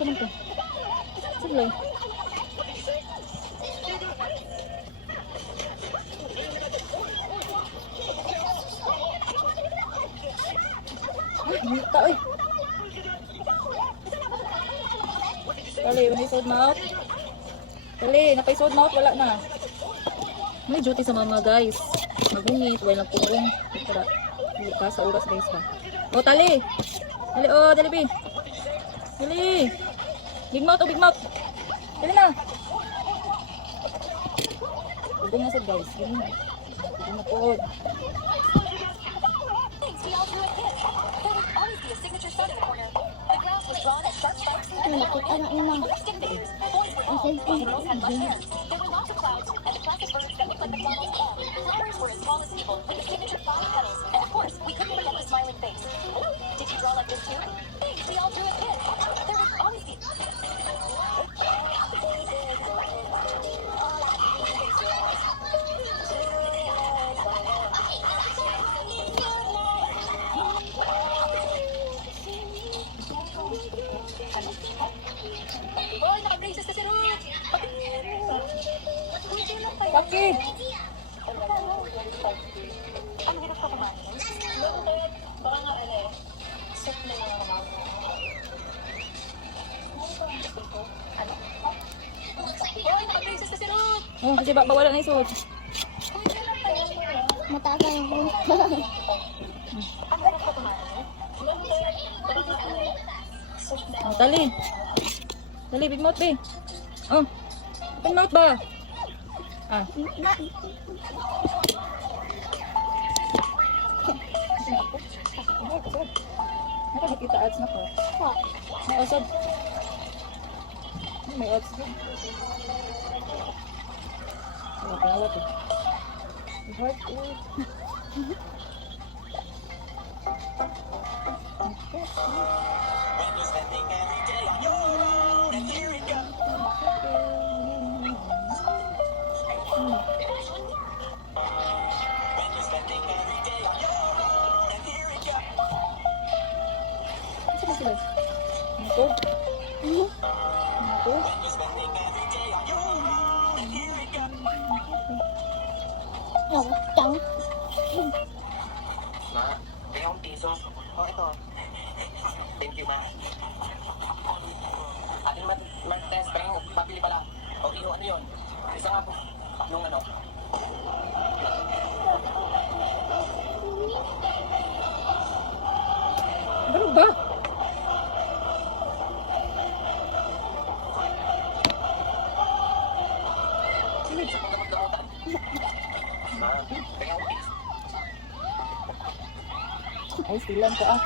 Saan ito? Sige. Mita eh. Dali, may sword mouth. Dali, napay-sword mouth, wala na. May duty sa mama guys. Magbungit, wala purong. Para ka sa oras guys ba. Oh, tali. Dali, oh, dali bi. Dali. Big mouth, oh, big mouth. Dali na. Dali na sad guys. Dali na. Dali na po. Bakit? Ang hirap ka kumain. Baka nga set na yung mga ano? Oh, naka-braces na si Ruth! Oh, kasi ba wala na yung suot. Mataas na yung buhok. Ang hirap ka kumain. Oh, tali. Dali, big mouth be. Oh, open mouth ba? Ah. Nakakita ads na ko. May osod. May odds din. Wala pa nawat eh. Heart it. Sino sila? Ito? Ito? Tang. Ma, kaya piso. Oh, ito. Thank you, ma. Atin mag-test, pero papili pala. O, ano yun? Isa nga po. Nung ano? Ganun ba? Sige, sa kong dapat-damutan. Ma, kaya piso. Ay, silang ko ah.